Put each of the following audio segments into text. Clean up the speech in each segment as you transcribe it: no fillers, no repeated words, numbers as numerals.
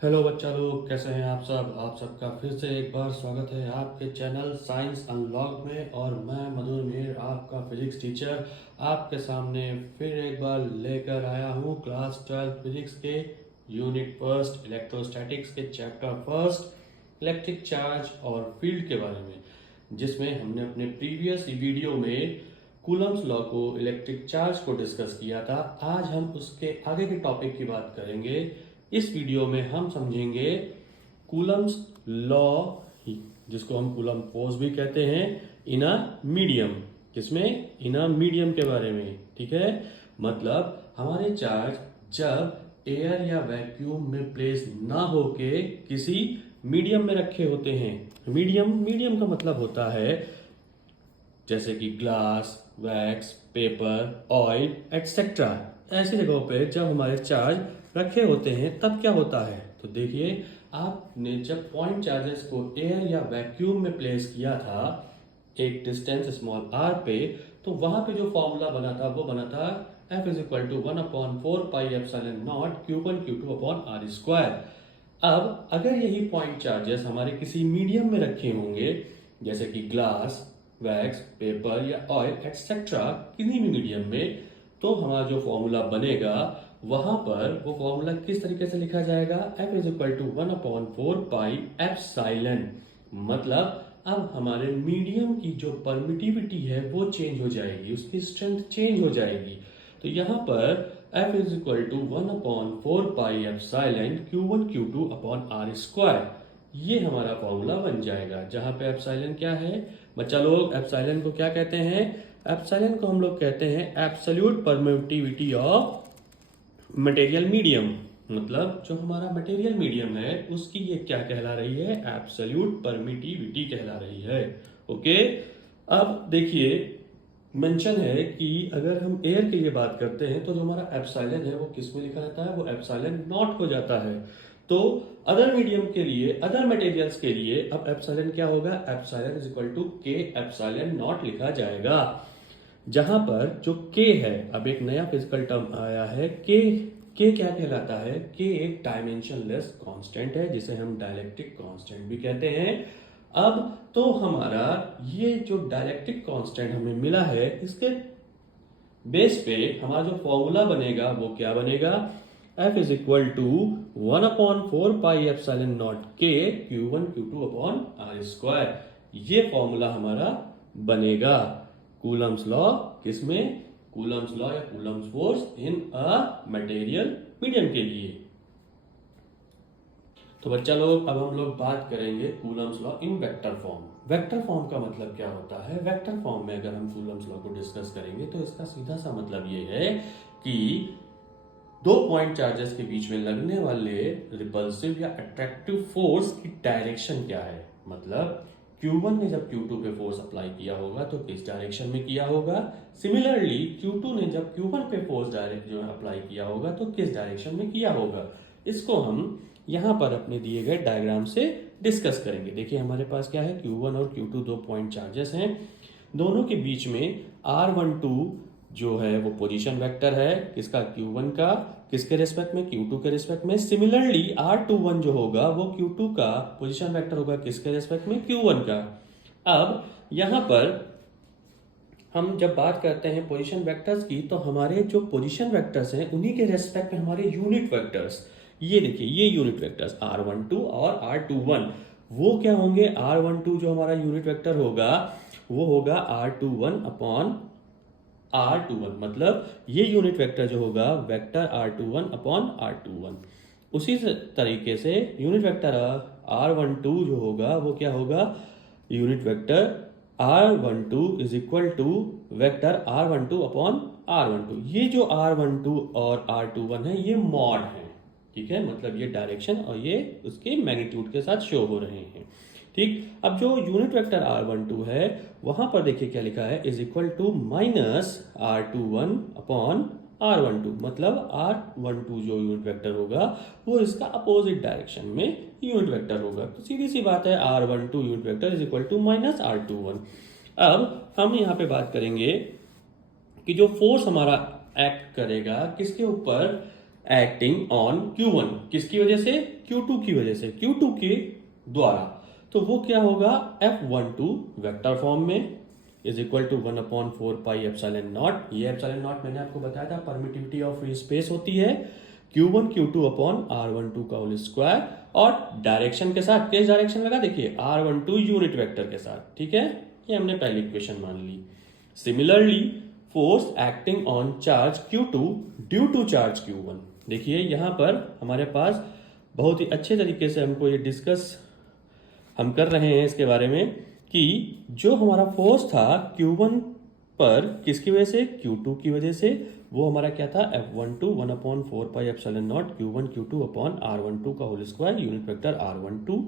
Hello बच्चा लोग, कैसे हैं आप सबका फिर से एक बार स्वागत है आपके चैनल साइंस अनलॉग में। और मैं मधुर मिहिर, आपका फिजिक्स टीचर, आपके सामने फिर एक बार लेकर आया हूँ क्लास 12 फिजिक्स के यूनिट फर्स्ट इलेक्ट्रोस्टैटिक्स के चैप्टर फर्स्ट इलेक्ट्रिक चार्ज और फील्ड के बारे में, जिसमें हमने अपने प्रीवियस वीडियो में कूलम्स लॉ को, इलेक्ट्रिक चार्ज को डिस्कस किया था। आज हम उसके आगे के टॉपिक की बात करेंगे। इस वीडियो में हम समझेंगे कूलम्स लॉ, जिसको हम कूलम फोर्स भी कहते हैं, इन अ मीडियम। किसमें? इन अ मीडियम के बारे में। ठीक है, मतलब हमारे चार्ज जब एयर या वैक्यूम में प्लेस ना होके किसी मीडियम में रखे होते हैं। मीडियम का मतलब होता है जैसे कि glass, wax, paper, oil etcetera. ऐसी जगहों पे जब हमारे चार्ज रखे होते हैं तब क्या होता है, तो देखिए, आपने जब पॉइंट चार्जेस को एयर या वैक्यूम में प्लेस किया था एक डिस्टेंस स्मॉल आर पे, तो वहां पे जो फॉर्मूला बना था वो बना था F is equal to 1/4πε0 Q1 Q2 upon are square. अब अगर यही पॉइंट चार्जेस हमारे किसी मीडियम में रखे होंगे, जैसे कि ग्लास, वैक्स, पेपर या ऑयल एक्सेट्रा, किसी भी मीडियम में, तो हमारा जो फॉर्मूला बनेगा वहां पर वो फॉर्मूला किस तरीके से लिखा जाएगा? F is equal to 1/4πε। मतलब अब हमारे मीडियम की जो परमिटिविटी है वो चेंज हो जाएगी, उसकी स्ट्रेंथ चेंज हो जाएगी। तो यहाँ पर F is equal to 1/4πε Q1 Q2 upon are square, ये हमारा फॉर्मूला बन जाएगा। जहां पे एप्सिलॉन क्या है बच्चा लोग? एप्सिलॉन को क्या कहते हैं? एप्सिलॉन को हम लोग कहते हैं absolute permittivity of material medium. मतलब जो हमारा मटेरियल मीडियम है उसकी ये क्या कहला रही है? एब्सोल्यूट परमिटिविटी कहला रही है। ओके, अब देखिए, मेंशन है कि अगर हम एयर के लिए बात करते हैं तो जो हमारा एप्सिलॉन है वो किस में लिखा रहता है? वो एप्सिलॉन नॉट हो जाता है। तो अदर मीडियम के लिए, अदर मटेरियल्स के लिए अब एप्सिलॉन क्या होगा? एप्सिलॉन इज इक्वल टू के एप्सिलॉन नॉट लिखा जाएगा। जहां पर जो के है, अब एक नया फिजिकल टर्म आया है के क्या कहलाता है? के एक डायमेंशनलेस कांस्टेंट है, जिसे हम डायलेक्ट्रिक कांस्टेंट भी कहते हैं। अब तो हमारा ये जो डायलेक्ट्रिक कांस्टेंट हमें मिला है, इसके बेस पे हमारा जो फॉर्मूला बनेगा वो क्या बनेगा? F इज इक्वल टू 1/4πε0 के Q1 Q2 upon are square. ये फॉर्मूला हमारा बनेगा कूलम्स लॉ। किसमें? कूलम्स लॉ या Coulomb's force in a material medium के लिए। तो बच्चा लोग, अब हम लोग बात करेंगे Coulomb's law in vector form. Vector form का मतलब क्या होता है? वेक्टर फॉर्म में अगर हम कूलम्स लॉ को डिस्कस करेंगे तो इसका सीधा सा मतलब ये है कि दो पॉइंट चार्जेस के बीच में लगने वाले रिपल्सिव या अट्रैक्टिव फोर्स की डायरेक्शन क्या है। मतलब Q1 ने जब Q2 पे फोर्स अप्लाई किया होगा तो किस डायरेक्शन में किया होगा? सिमिलरली Q2 ने जब Q1 पे फोर्स डायरेक्ट जो है अप्लाई किया होगा तो किस डायरेक्शन में किया होगा? इसको हम यहाँ पर अपने दिए गए डायग्राम से डिस्कस करेंगे। देखिए, हमारे पास क्या है? Q1 और Q2 दो पॉइंट चार्जेस हैं। दोनों के बीच में R12 जो है वो पोजीशन वेक्टर है। किसका? Q1 का। किसके रेस्पेक्ट में? Q2 के रेस्पेक्ट में। सिमिलरली R21 जो होगा वो Q2 का पोजीशन वेक्टर होगा। किसके रेस्पेक्ट में? Q1 का। अब यहां पर हम जब बात करते हैं पोजीशन वेक्टर्स की, तो हमारे जो पोजीशन वेक्टर्स हैं उन्हीं के रेस्पेक्ट में हमारे यूनिट वेक्टर्स, ये देखिए, ये यूनिट वेक्टर्स R12 और R21, वो क्या होंगे? R12 जो हमारा यूनिट वेक्टर होगा वो होगा R21 अपॉन R21। मतलब ये यूनिट वेक्टर जो होगा वेक्टर R21 अपॉन R21। उसी तरीके से यूनिट वेक्टर R12 जो होगा वो क्या होगा? Unit vector R12 is equal to vector R12 upon R12। ये जो R12 और R21 है ये मॉड है। ठीक है, मतलब ये डायरेक्शन और ये उसके मैग्नीट्यूड के साथ शो हो रहे हैं। ठीक, अब जो यूनिट वेक्टर R12 है वहां पर देखिए क्या लिखा है? Is equal to minus R21 upon R12। मतलब R12 जो यूनिट वेक्टर होगा वो इसका अपोजिट डायरेक्शन में यूनिट वेक्टर होगा। तो सीधी सी बात है, R12 unit vector is equal to minus R21। अब हम यहाँ पे बात करेंगे कि जो फोर्स हमारा एक्ट करेगा किसके ऊपर? एक्टिंग ऑन Q1, किसकी वजह से? Q2 की वजह से, Q2 के द्वारा। तो वो क्या होगा? F12 वेक्टर फॉर्म में is equal to 1/4 pi epsilon naught. ये एप्सिलॉन नॉट मैंने आपको बताया था परमिटिविटी ऑफ फ्री स्पेस होती है, Q1 Q2 अपॉन R12 का होल स्क्वायर, और डायरेक्शन के साथ, किस डायरेक्शन लगा? देखिए R12 यूनिट वेक्टर के साथ, ठीक है। ये हमने पहली इक्वेशन मान ली। Similarly force acting on charge Q2 due to charge Q1। देखिए यहां पर हमारे पास बहुत ही अच्छे तरीके से हमको ये डिस्कस हम कर रहे हैं इसके बारे में कि जो हमारा फोर्स था Q1 पर, किसकी वजह से? Q2 की वजह से। वो हमारा क्या था? F12 1/4 pi epsilon naught Q1 Q2 upon R12 का whole square unit vector R12।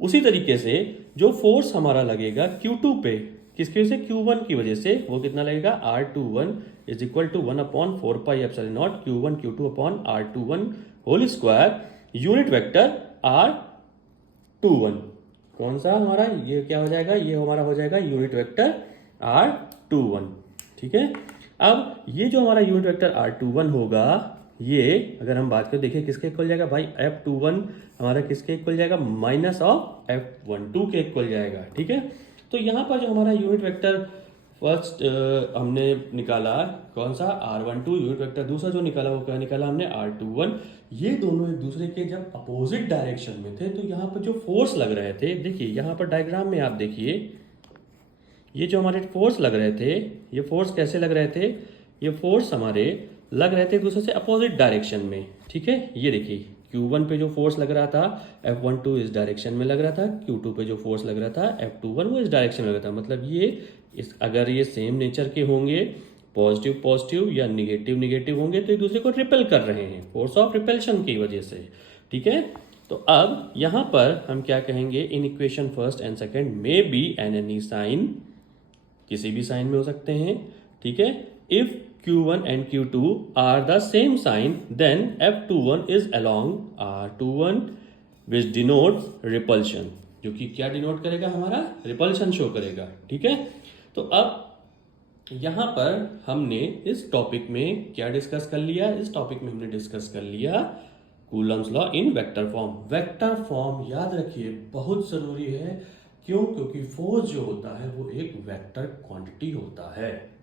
उसी तरीके से जो फोर्स हमारा लगेगा Q2 पे, किसकी वजह से? Q1 की वजह से, वो कितना लगेगा? R21 is equal to 1/4 pi epsilon naught Q1 Q2 upon R21 whole square unit vector R21। कौन सा हमारा? ये क्या हो जाएगा? ये हमारा हो जाएगा यूनिट वेक्टर R21, ठीक है। अब ये जो हमारा यूनिट वेक्टर R21 होगा, ये अगर हम बात करें, देखिए किसके इक्वल जाएगा भाई? F21 हमारा किसके इक्वल जाएगा? माइनस ऑफ F12 के इक्वल जाएगा, ठीक है। तो यहाँ पर जो हमारा यूनिट वेक्टर फर्स्ट हमने निकाला, कौन सा? R12 unit vector. दूसरा जो निकाला वो क्या निकाला हमने? R21। ये दोनों एक दूसरे के जब अपोजिट डायरेक्शन में थे, तो यहाँ पर जो फोर्स लग रहे थे, देखिए यहाँ पर डायग्राम में आप देखिए, ये जो हमारे फोर्स लग रहे थे, ये फोर्स कैसे लग रहे थे? ये फोर्स हमारे लग रहे थे एक दूसरे से अपोजिट डायरेक्शन में, ठीक है। ये देखिए Q1 पे जो फोर्स लग रहा था F12 इस डायरेक्शन में लग रहा था, Q2 पे जो फोर्स लग रहा था F21 वो इस डायरेक्शन में लग रहा था। मतलब ये अगर ये सेम नेचर के होंगे, पॉजिटिव पॉजिटिव या निगेटिव निगेटिव होंगे, तो एक दूसरे को रिपेल कर रहे हैं फोर्स ऑफ रिपेल्शन की वजह से, ठीक है। तो अब यहाँ पर हम क्या कहेंगे? In equation first and second may be an any sign, किसी भी साइन में हो सकते हैं, ठीक है। If Q1 and Q2 are the same sign, then F21 is along R21 which denotes repulsion, जो कि क्या डिनोट करेगा? हमारा रिपल्शन शो करेगा, ठीक है। तो अब यहां पर हमने इस टॉपिक में क्या डिस्कस कर लिया? इस टॉपिक में हमने डिस्कस कर लिया Coulomb's law in vector form. Vector form याद रखिए बहुत जरूरी है, क्यों? क्योंकि फोर्स जो होता है वो एक वेक्टर क्वांटिटी होता है।